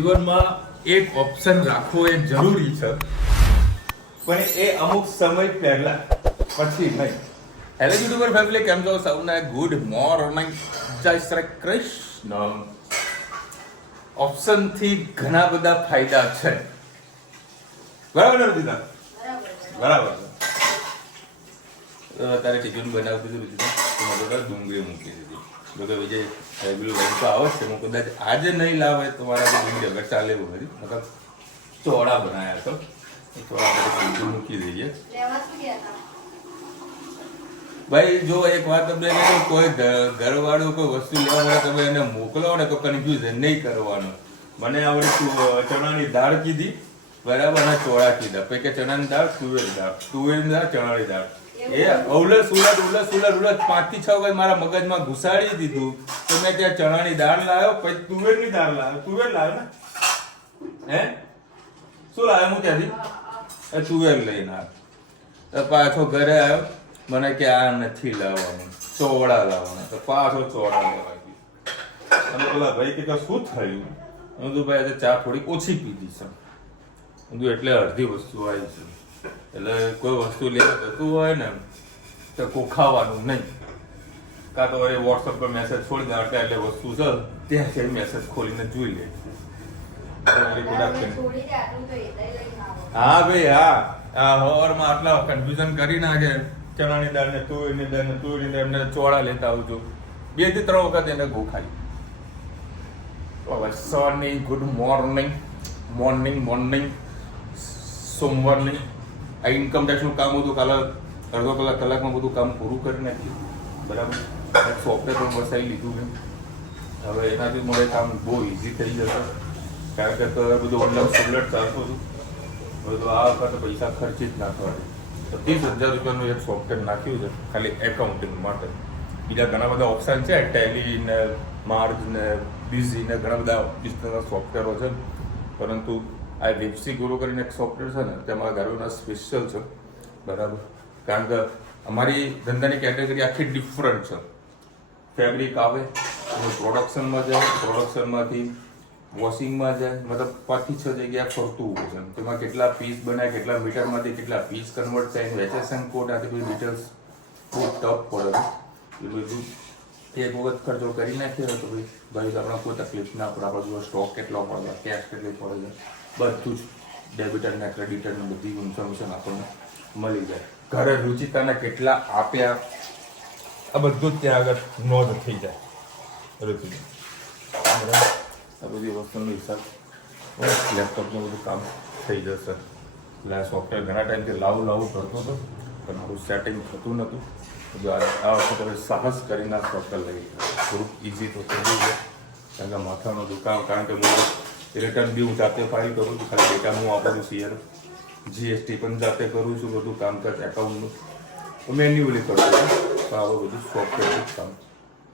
જીવનમાં એક ઓપ્શન રાખવો એ જરૂરી છે, પણ એ અમુક સમય પહેલા પછી નહીં. હેલો યુટ્યુબર ફેમિલી, કેમ છો? સૌને ગુડ મોર્નિંગ, જય શ્રી કૃષ્ણ. ઓપ્શન થી ઘણા બધા ફાયદા છે, બરાબર ને દીદા? બરાબર. તારે ટિફિન બનાવતું હતું, ડુંગળી મૂકી દીધી. જો વિજય પેલું લઈને તો આવે છે, હું કદાચ આજે નહીં લાવે તો મારા ડુંગળી અગર ચાલે એવું નથી. મતલબ ચોળા બનાવ્યા તો ચોળા બધું મૂકી દઈએ. ભાઈ જો એક વાત તમને કહું, કોઈ ઘરવાળું કોઈ વસ્તુ લેવા માટે તમે એને મોકલો ને તો કન્ફ્યુઝન નહીં કરવાનું. મને આવડે ચણાની દાળ કીધી, બરાબર, અને ચોળા કીધા. પછી કે ચણાની દાળ, તુવેરની દાળ, ચણાની દાળ. એ ઉલટ 5 થી 6 વખત મારા મગજમાં ઘુસાડી દીધું. તો મેં ત્યાં ચણાની દાળ લાવ્યો, પછી તુવેરની દાળ લાવ્યો. તુવેર લાવ્યો ને? હે શું લાવ્યો હું ત્યાંથી? તુવેર લઈને આવ્યો. પાછો ઘરે આવ્યો, મને કે આ નથી લાવવાનું, ચોળા લાવવાના. તો પાછો ચોળા લેવા ગયો. અને પેલા ભાઈ કે શું થયું? હું તો ભાઈ ચા થોડીક ઓછી પીધી છે. હું એટલે અડધી વસ્તુ આવી છે. એટલે કોઈ વસ્તુ લેવા જતું હોય ને તો કોખાવાનું નહીં. કાં તો વળી વોટ્સઅપ પર મેસેજ છોડી દે, એટલે વસ્તુ છે ત્યાં છે મેસેજ ખોલીને જોઈ લે. હા ભાઈ, હા, હવારમાં આટલા કન્ફ્યુઝન કરી નાખે. ચણાની દાળ ને તુવેરની દાળ ને ચોળા લેતા આવજો. 2 થી 3 વખત એને ગોખાય. સવારની ગુડ મોર્નિંગ સોમવારની આ ઇન્કમ ટેક્સનું કામ હતું. કાલે અડધો કલાકમાં બધું કામ પૂરું કરી નાખ્યું, બરાબર. સોફ્ટવેર પણ વસાવી લીધું છે. હવે એનાથી મારે કામ બહુ ઇઝી થઈ જશે, કારણ કે બધું ઓનલાઈન સબલેટ ચાલતું હતું. બધું આ વખતે પૈસા ખર્ચી જ નાખવા. તો 30,000 રૂપિયાનું એક સોફ્ટવેર નાખ્યું છે ખાલી એકાઉન્ટિંગ માટે. બીજા ઘણા બધા ઓપ્શન છે, ટેલી ને માર્જ ને બીઝી ને ઘણા બધા બિઝનેસના સોફ્ટવેરો છે. પરંતુ આ વેબસી ગુરુ કરીને એક સોફ્ટવેર છે ને, તેમાં ઘરોના સ્પેશિયલ છે, બરાબર. કારણ કે અમારી ધંધાની કેટેગરી આખી ડિફરન્ટ છે. ફેબ્રિક આવે, પ્રોડક્શનમાં જાય, પ્રોડક્શનમાંથી વોશિંગમાં જાય, મતલબ 5 થી 6 જગ્યાએ ફરતું હોય છે. તેમાં કેટલા પીસ બનાય, કેટલા મીટરમાંથી કેટલા પીસ કન્વર્ટ થાય, વેચેશન કોડ, આથી બધી ડિટેલ્સ બહુ ટફ પડે છે. એ બધું એક વખત ખર્ચો કરી નાખીએ તો ભાઈ આપણે કોઈ તકલીફ ના પડે. આપણે જો સ્ટોક કેટલો પડે, કેશ કેટલી પડે છે, બધું જ ડેબિટર ને ક્રેડિટર ને બધી ઇન્ફોર્મેશન આપણને મળી જાય. ઘરે રુચિતાને કેટલા આપ્યા, આ બધું જ ત્યાં આગળ નોંધ થઈ જાય. રુચિતા આ બધી વસ્તુનો હિસાબ લેપટોપનું બધું કામ થઈ જશે. એટલે આ સોફ્ટવેર ઘણા ટાઈમથી લાવું કરતો હતો, પણ મારું સેટિંગ થતું નહોતું. આ વખતે હવે સાહસ કરીને આ સોફ્ટવેર લઈ થોડુંક ઇઝી તો થઈ ગયું છે. કારણ કે માથાનો દુકાન, કારણ કે હું રિટર્ન બી હું જાતે ફાઇલ કરું છું, ખાલી ડેટા હું આપું છું. સીઆર જીએસટી પણ જાતે કરું છું, બધું કામકાજ એકાઉન્ટનું મેન્યુઅલી કરું છું. તો આવું બધું સોફ્ટવેરનું કામ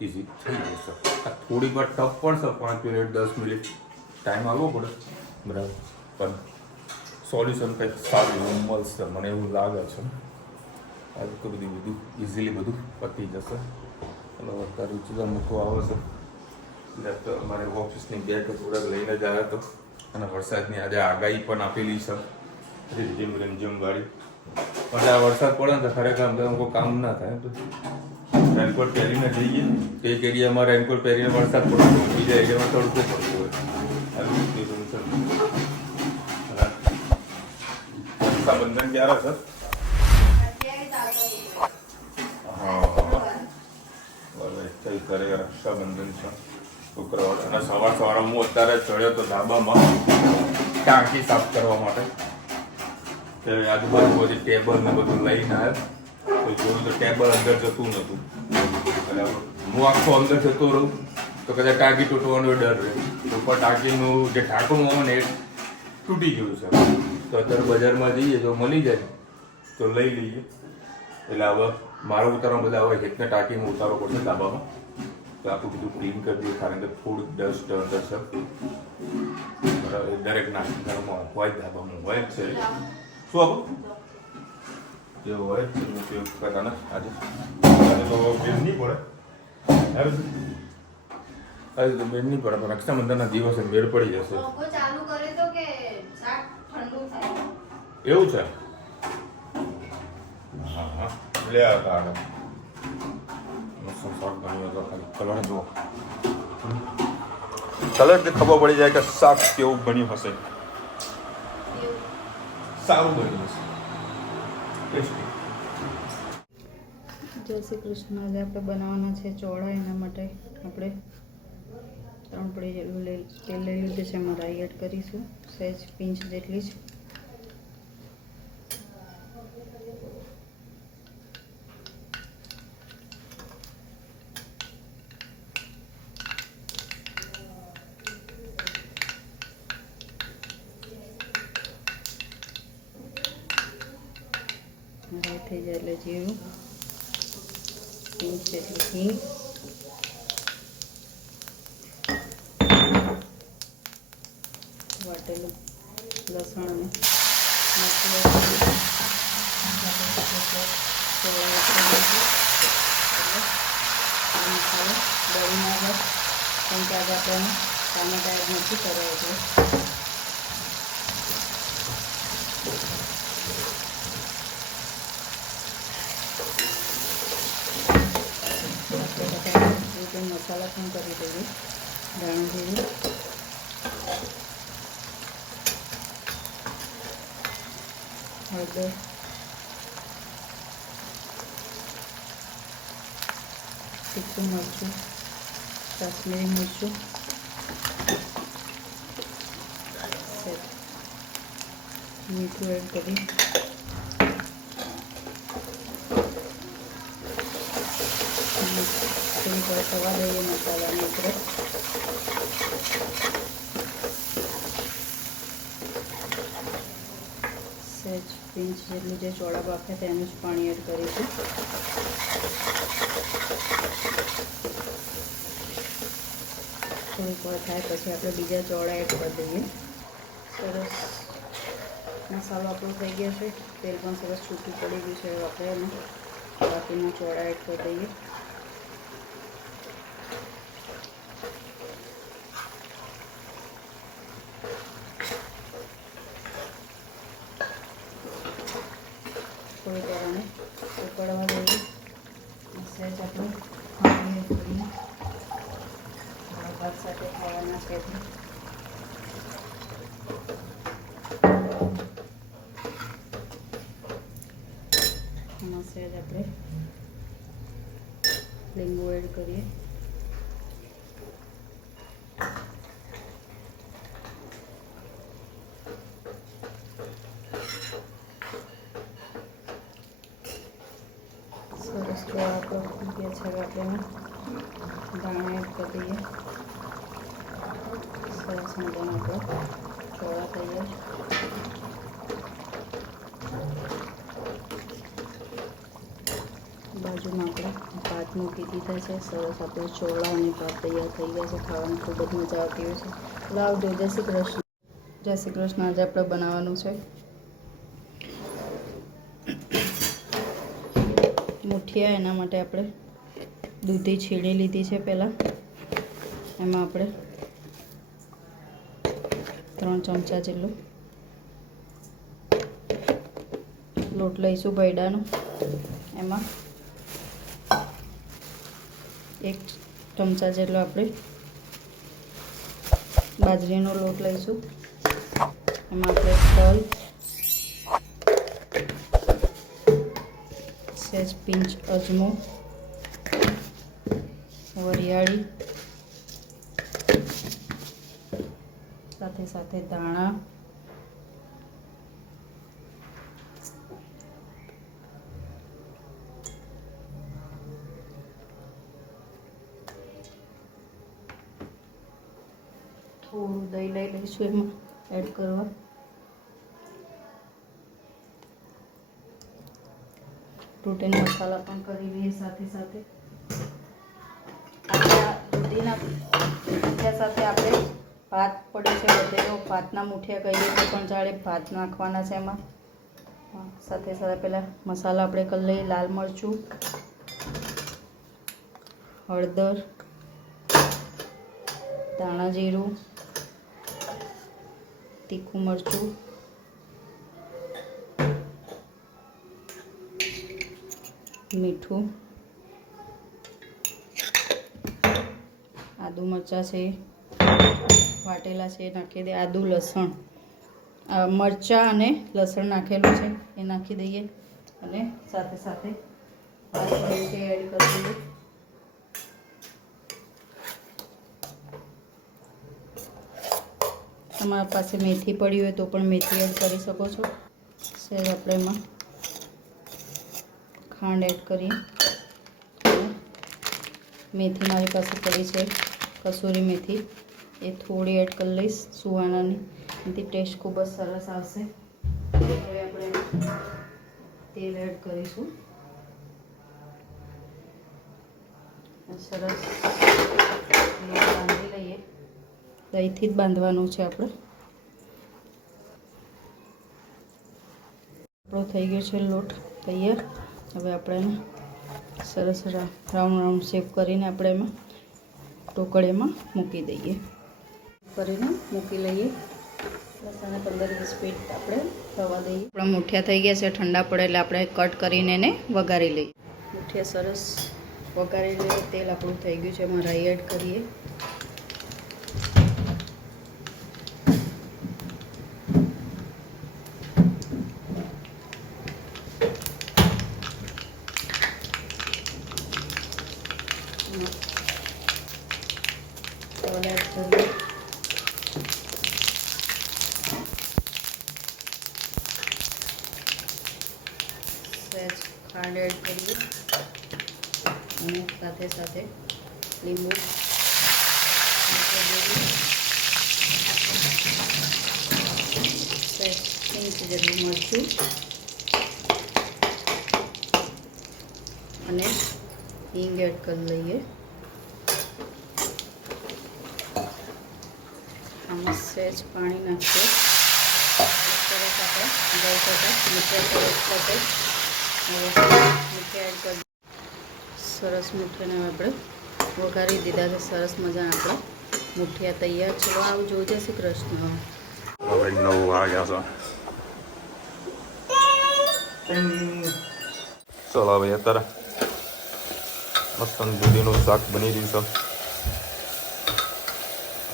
ઇઝી થઈ જશે. આ થોડીક વાર ટફ પડશે, 5 મિનિટ 10 મિનિટ ટાઈમ આવવો પડે, બરાબર. પણ સોલ્યુશન કંઈક સારું મળશે, મને એવું લાગે છે. આજે તો બધું ઇઝીલી બધું પતી જશે. અને અત્યારે રુચિતા મૂકવા આવે છે. લેપટોપ અમારે ઓફિસની બેગ થોડાક લઈને જ આવ્યો હતો. અને વરસાદની આજે આગાહી પણ આપેલી છે, રીમઝીમ વાળી. એટલે આ વરસાદ પડે ને તો ખરેખર અમદાવાદ કોઈ કામ ના થાય. તો રેનકોટ પહેરીને જઈએ તો એક એરિયામાં રેનકોટ પહેરીને વરસાદ પડતો, બીજા એરિયામાં તડકો પડતો હોય. રક્ષાબંધન ક્યારે છે? રક્ષાબંધન છે શુક્રવાર. અને સવાર હું અત્યારે ચડ્યો તો ધાબામાં ટાંકી સાફ કરવા માટે. આજુબાજુ બધી ટેબલ ને બધું લઈને આવ્યો તો જોયું તો ટેબલ અંદર જતું નહોતું. એટલે હું આખો અંદર જતો રહું તો કદાચ ટાંકી તૂટવાનો ડર રહે. ઉપર ટાંકીનું જે ઢાંકણું હોય ને એ તૂટી ગયું છે. તો અત્યારે બજારમાં જઈએ તો મળી જાય તો લઈ લઈએ. એટલે હવે મારો ઉતારવા બધા હવે હેતને ટાંકીમાં ઉતારવો પડશે ધાબામાં. તો આખું બધું ક્લીન કરી દઈએ, કારણ કે થોડુંક ડસ્ટ અંદર છે. દરેક નાસ્તા ઘરમાં હોય, ધાબામાં હોય જ છે. શું આપું જે હોય ઉપયોગ કરવાના. આજે તો નહીં પડે. અરે તો બેન નહીં પડે પણ રક્ષાબંધનના દિવસે મેળ પડી જશે. ચાલુ કરે તો કે શાક ઠંડુ થાય. એવું છે? હા હા લે આવતા આગળ મસ્ત શાક બન્યું તો ખાલી કલર જુઓ, કલરથી ખબર પડી જાય કે શાક કેવું બન્યું હશે. સારું બન્યું હશે, ટેસ્ટી. જય શ્રી કૃષ્ણ. આજે આપણે બનાવવાના છે ચોળા. એના માટે આપણે 3 પડી જેટલું તેલ લઈ લીધું છે. એમાં રાઈ એડ કરીશું, સહેજ પિંચ જેટલી જ. રાઈ થઈ જાય એટલે જીરું, પિંચ જેટલી હિંગ, વાટેલું લસણ અને મસાલો દળી ના જાય, કેમ કે આજે આપણે ટામેટા એડ નથી કરવા એટલે. મસાલા પણ કરી દઈએ. ધાણા જીરું, હળદર, તીખું મરચું, કાશ્મીરી મરચું, મીઠું એડ કરી થોડી વાર થવા દઈએ મસાલાને ઉપર. સહેજ પિંચ જેટલું જે ચોળા બાફે તેનું જ પાણી એડ કરીશું. થોડીક વાર થાય પછી આપણે બીજા ચોળા એડ કરી દઈએ. સરસ મસાલો આપણો થઈ ગયો છે, તેલ પણ સરસ છૂટું પડી ગયું છે. આપણે એને બાકીના ચોળા એડ કરી દઈએ. થોડીક વાર આને ઉકળવા દઈએ. સહેજ આપણે ખાંડ એડ કરીને ભાત સાથે ખાવાના છે. એમાં સહેજ આપણે લીંબુ એડ કરીએ. સરસ ચોળા પર ગયા છે. હવે આપણે દાણા એડ કરી દઈએ. સરસ મજાના આપણે ચોળા તૈયાર. બાજુમાં આપણે ભાત મૂકી દીધા છે. સરસ આપણે ચોળા અને ભાત તૈયાર થઈ ગયા છે. ખાવાની ખૂબ જ મજા આવતી હોય છે. લાવજો. જય શ્રી કૃષ્ણ. જય શ્રી કૃષ્ણ. આજે આપણે બનાવવાનું છે મુઠિયા. એના માટે આપણે દૂધી છીણી લીધી છે. પહેલાં એમાં આપણે 3 ચમચા જેટલો લોટ લઈશું ભૈડાનો. એમાં 1 ચમચા જેટલો આપણે બાજરીનો લોટ લઈશું. એમાં આપણે તલ, સહેજ પિંચ અજમો, વરિયાળી, સાથે સાથે ધાણા, થોડું દહીં લઈ લઈશું એમાં એડ કરવા. પ્રોટીન મસાલા પણ કરી લઈએ સાથે સાથે. આ દૂધીના મુઠિયા સાથે આપણે ભાત પડ્યો છે વધેલો, ભાતના મુઠિયા કહીએ તો પણ ચાલે. ભાત નાખવાના છે એમાં. સાથે સાથે પહેલાં મસાલા આપણે કરી લઈએ. લાલ મરચું, હળદર, ધાણા જીરું, તીખું મરચું, મીઠું, આદુ મરચાં છે વાટેલા છે નાખી દે, આદુ લસણ મરચાં અને લસણ નાખેલું છે એ નાખી દઈએ અને સાથે સાથે ભાત પડ્યું છે એડ કરી દઈએ. તમારા પાસે મેથી પડી હોય તો પણ મેથી એડ કરી શકો છો. સહેજ આપણે એમાં ખાંડ એડ કરીએ. મેથી મારી પાસે પડી છે કસૂરી મેથી, એ થોડી એડ કરી લઈશ સુવાણાની, એથી ટેસ્ટ ખૂબ જ સરસ આવશે. હવે આપણે તેલ એડ કરીશું. સરસ બાંધી લઈએ. દહીંથી જ બાંધવાનું છે આપણે. આપણો થઈ ગયો છે લોટ તૈયાર. હવે આપણે સરસ રાઉન્ડ શેપ કરીને આપણે એમાં ઢોકળીમાં મૂકી દઈએ. કરીને મૂકી લઈએ. બસ આને 15-20 મિનિટ આપણે થવા દઈએ. આપણા મુઠિયા થઈ ગયા છે. ઠંડા પડે એટલે આપણે કટ કરીને એને વઘારી લઈએ. મુઠિયા સરસ વઘારી લઈએ. તેલ આપણું થઈ ગયું છે. એમાં રાઈ એડ કરીએ. એડ કરીએ. સહેજ ખાંડ એડ કરીએ અને સાથે સાથે લીંબુ સહેજ પિંચ જેટલું મરચું અને હિંગ એડ કરી લઈએ. આમાં સહેજ પાણી નાખીએ. સરસ આપણે ગઈ સાથે મીઠા સરસ સાથે મીઠા એડ કરી સરસ મુઠિયાને આપણે વઘારી દીધા છે. સરસ મજા આપણા મુઠિયા તૈયાર છે. આવજો. જય શ્રી કૃષ્ણ. હવે 9 વાગ્યા છે. ચલો હવે અત્યારે મસ્ત દૂધીનું શાક બની રહ્યું છે.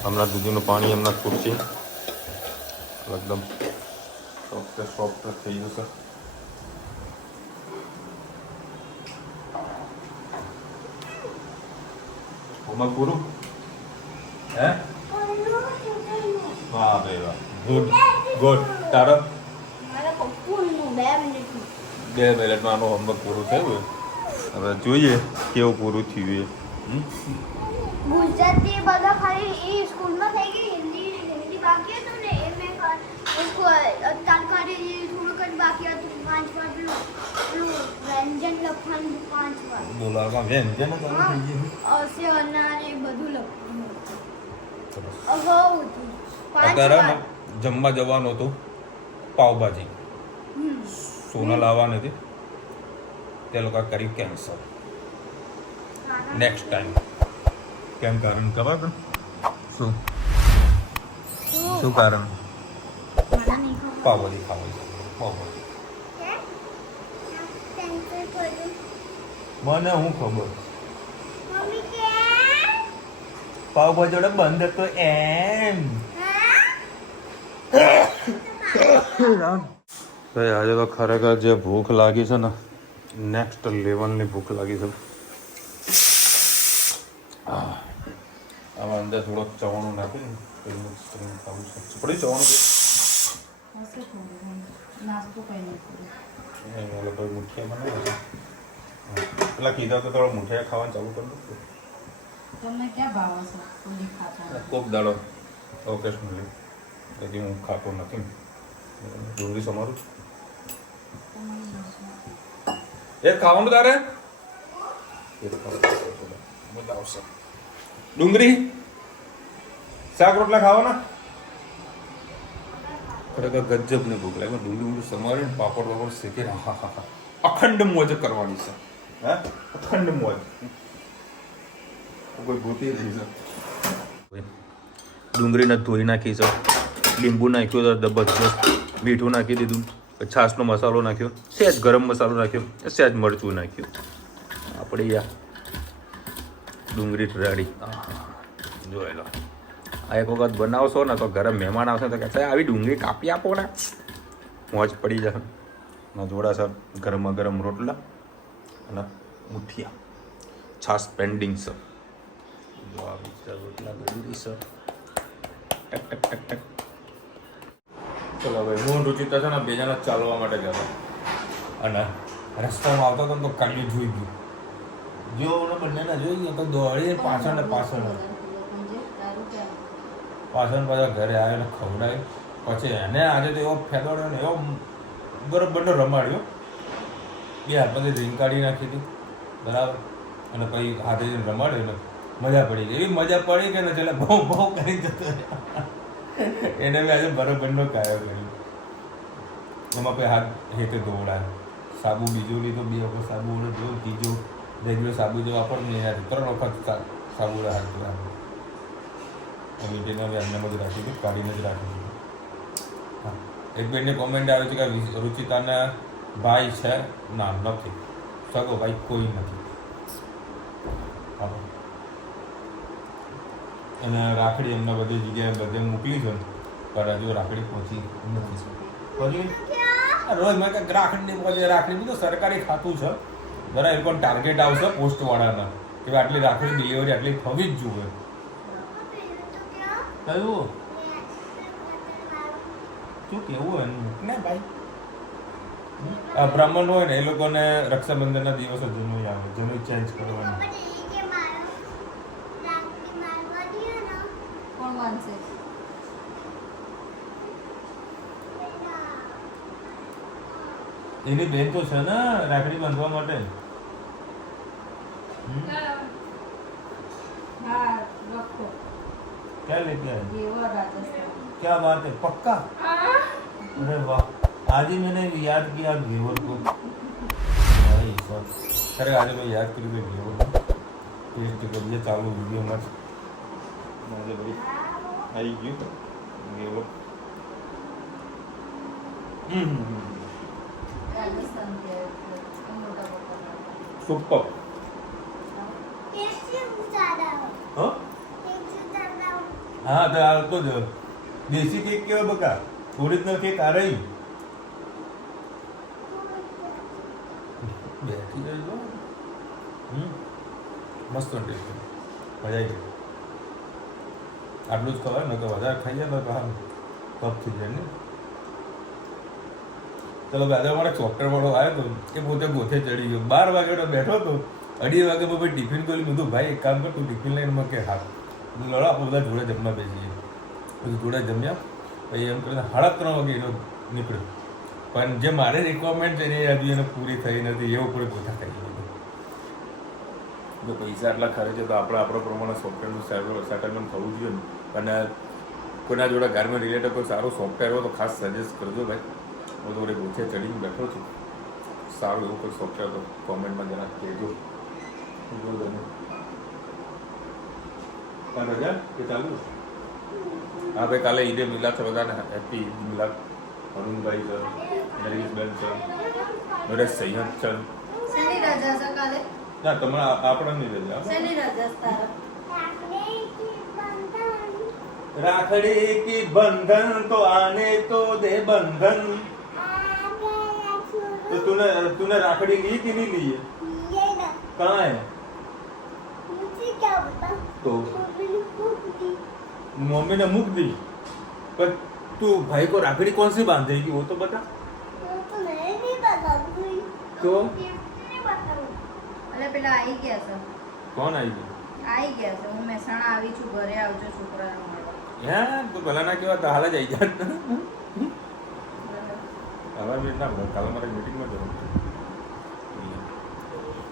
હમણાં દૂધીનું પાણી હમણાં છૂટશે. એકદમ સોફ્ટ થઈ જશે. હોમવર્ક પૂરું? હે? વાહ ભાઈ વાહ. ગુડ. તારો 2 મિનિટમાં આનું હોમવર્ક પૂરું થયું. હવે જોઈએ કેવું પૂરું થયું. ગુજરાતી બધા ખાલી એ સ્કૂલમાં થઈ ગઈ. હિન્દી બાકી હતું ને એ મેં તાત્કાલિક થોડુંક જ બાકી હતું. 5 વાર પેલું વ્યંજન લખવાનું 5 વાર. બોલાવવા વ્યંજન અસે અનાર એ બધું લખવાનું અગાઉ હતું. 5 અત્યારે વાર જમવા જવાનું હતું પાવભાજી. સોનલ આવવાની હતી. તે લોકો કર્યું કેન્સલ. Next time. કેમ કારણ ખબર પણ શું કારણ? મને નહીં ખબર. પાવભાજી ખાવી છે. પાવભાજી મને હું ખબર. મમ્મી કે પાવભાજી જોડે બંધ હતો એમ. ભાઈ આજે તો ખરેખર જે ભૂખ લાગી છે ને, નેક્સ્ટ લેવલની ભૂખ લાગી છે. આમાં અંદર થોડોક ચવાણું નાખી ખાવું છે. પડી ચવાણું નાસ્તો કઈ નથી. એ લોકો મુઠિયા બનાવે છે. પેલા કીધા તો થોડા મુઠિયા ખાવાનું ચાલુ કરી દો. તમને ક્યાં ભાવ છે? કોઈ ખાતા કોક દાડો ઓકેશનલી. તેથી હું ખાતો નથી. ડુંગળી સમારું એ ખાવાનું તારે બતાવશે. ડુંગળી શાક રોટલા ખાવાના. ખરેખર ગજબની ભૂખ લાગે. ડુંગળી સમારી પાપડ વાપડ શેકીને હા હા હા અખંડ મોજ કરવાની છે. હા અખંડ મોજ કોઈ ગોતી રહી છે. ડુંગળીને ધોઈ નાખી છે, લીંબુ નાખ્યું તો જબરજસ્ત, મીઠું નાખી દીધું, છાશનો મસાલો નાખ્યો, સહેજ ગરમ મસાલો નાખ્યો, સહેજ મરચું નાખ્યું. આપણે યા ડુંગળી રેડી. જોઈ લો, આ એક વખત બનાવશો ને તો ઘરે મહેમાન આવશે તો કહેશે આવી ડુંગળી કાપી આપો ને, મોજ પડી જશે. ના જોડા સર ગરમા ગરમ રોટલા અને મુઠિયા, છાશ પેન્ડિંગ છે. જો આવી છે રોટલા ગળી છે. ટક ટક ટક ટક. ચલો ભાઈ, હું રુચિતા છે ને બે જણા ચાલવા માટે ગયા અને રસ્તામાં આવતો હતો ને તો કાઢી જોઈ ગયું. જો ઓને બંનેને જોઈ ગયો તો દોડીને પાછળ ને પાછળ પાછળ ઘરે આવ્યો ને ખવડાવ્યું. પછી એને આજે તો એવો ફેદોડ્યો ને એવો બરોબર રમાડ્યો. બે હાથમાંથી રીંગ કાઢી નાખી હતી બરાબર, અને પછી હાથે જઈને રમાડ્યો ને મજા પડી ગઈ. એવી મજા પડી કે ને ચાલે બહુ બહુ કરી જતો એને બી આજે બરોબરનો કાયો કર્યો. એમાં પછી હાથ હેતે દોડાય. સાબુ બીજો લીધો, બે વખત સાબુ ઓળો જો, ત્રીજો રેગ્યુલર સાબુ જો વાપરવું ને એનાથી 3 વખત સાબુ હાથ ધોવાનું. મીઠીને બી એમને બધું રાખી દીધું, કાઢીને જ રાખી દીધું. હા, એક બેનની કોમેન્ટ આવે છે કે રુચિતાના ભાઈ છે? ના, નથી. સગો ભાઈ કોઈ નથી. અને રાખડી એમને બધી જગ્યાએ બધે મોકલી છે પણ હજુ રાખડી પહોંચી નથી. પહોંચી રોજ મેં કંઈક રાખડી પહોંચે. રાખડી બી તો સરકારી ખાતું છે બરાબર, એ પણ ટાર્ગેટ આવશે પોસ્ટવાળાના કે આટલી રાખડી ડિલિવરી આટલી થવી જ જોઈએ. કયું શું કેવું એનું ને ભાઈ? બ્રાહ્મણ હોય ને એ લોકોને રક્ષાબંધનના દિવસે જનોઈ આવે, જનોઈ ચેન્જ કરવાની. કોણ માનશે? એની બેન તો છે ને રાખડી બાંધવા માટે. હા, રખો. क्या लेके आए? घेवर राजस्थान. क्या बात है, पक्का? अरे वाह, आज ही मैंने याद किया घेवर को. भाई सर, अरे आज मैं याद करी तो घेवर को टेस्ट करिए चालू वीडियो में. मुझे भाई आई गई घेवर. राजस्थान के मोटा मोटा. सुपर. हाँ हाँ, तो आ तो जो देसी केक केवा बका, ओरिजिनल केक आ रही. બેઠી રહી જો. મસ્ત ટેસ્ટ, મજા આવી ગઈ. આટલું જ ખવાય ને તો વધારે ખાઈ જાય તો હા કપ થઈ જાય ને. ચલો આજે અમારે ચોકટર વાળો આવ્યો હતો, એ પોતે ગોથે ચડી ગયો. 12 વાગે બેઠો હતો, 2:30 વાગે ભાઈ ટિફિન કરી બધું. ભાઈ એક કામ કર, તું ટિફિન લઈને મને કે હા લડો, આપણે બધા જોડે જમવા બેસીએ. બધું જોડે જમ્યા. પછી એમ કરીને 3:30 વાગે એનો નીકળ્યો. પણ જે મારે રિક્વાયરમેન્ટ છે એ હજુ એને પૂરી થઈ નથી. એવું પૂરી પોતા થઈ ગયું. જો પૈસા આટલા ખર્ચે તો આપણે આપણો પ્રમાણે સોફ્ટવેરનું સેટલમેન્ટ થવું જોઈએ ને. અને કોઈના જોડે ઘરમાં રિલેટેડ કોઈ સારું સોફ્ટવેર હોય તો ખાસ સજેસ્ટ કરજો ભાઈ. હું તો વળી ગોથે ચડીને બેઠો છું. સારું એવું કોઈ સોફ્ટવેર તો કોમેન્ટમાં જરા કહેજો. રજા કે ચાલુ? હા ભાઈ, કાલે ઈદે મિલાદ છે બધાને. હેપી ઈદ મિલાદ. અરુણભાઈ છે, નરેશબેન છે, નરેશ સૈયદ છે. શેની રજા છે કાલે? ના, તમારે આપણને રજા. શેની રજા છે તારે? રાખડી કી બંધન તો આને તો દે બંધન. तो तूने राखड़ी ली कि नहीं ली है? ये ना कहाँ है? मुझे क्या पता. तो मम्मी ने भूख दी. मम्मी ने मुख दी. पर तू भाई को राखड़ी कौन सी बांधेगी वो तो बता. वो तो नहीं पता कोई. तो नहीं पता. અલે પેલા આવી ગયા છે. कौन आएगी? આવી ગયા છે. હું મહેસાણા આવી છું, ઘરે આવજો છોકરાને મળવા. यार तो भला ना केवा हाल જ આવી જાય. હવે મેં ના કાલે મારે મીટિંગમાં જવાનું છે.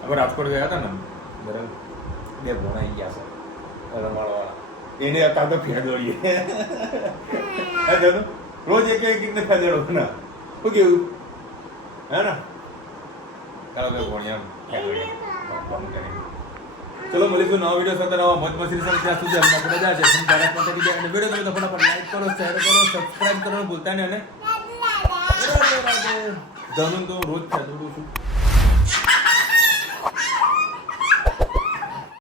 હવે રાજકોટ ગયા હતા ને બરાબર, 2 ભણા આવી ગયા છે રમાડવાળા. એને હતા તો ફેદોડીએ. હે જાનો રોજ એક ને ફેદોડો ના. શું કેવું હે ને? કાલે 2 ભણ્યા ફેદોડીએ. ચલો મળીશું નવા વિડીયો સાથે નવા મત મસ્તી સાથે. ત્યાં સુધી અમને રજા છે. ભારત માતા કી જય. અને વિડીયો તમે તો ફટાફટ લાઈક કરો, શેર કરો, સબસ્ક્રાઇબ કરવાનું ભૂલતા નહીં. અને ધનું તો હું રોજ ખાધું છું.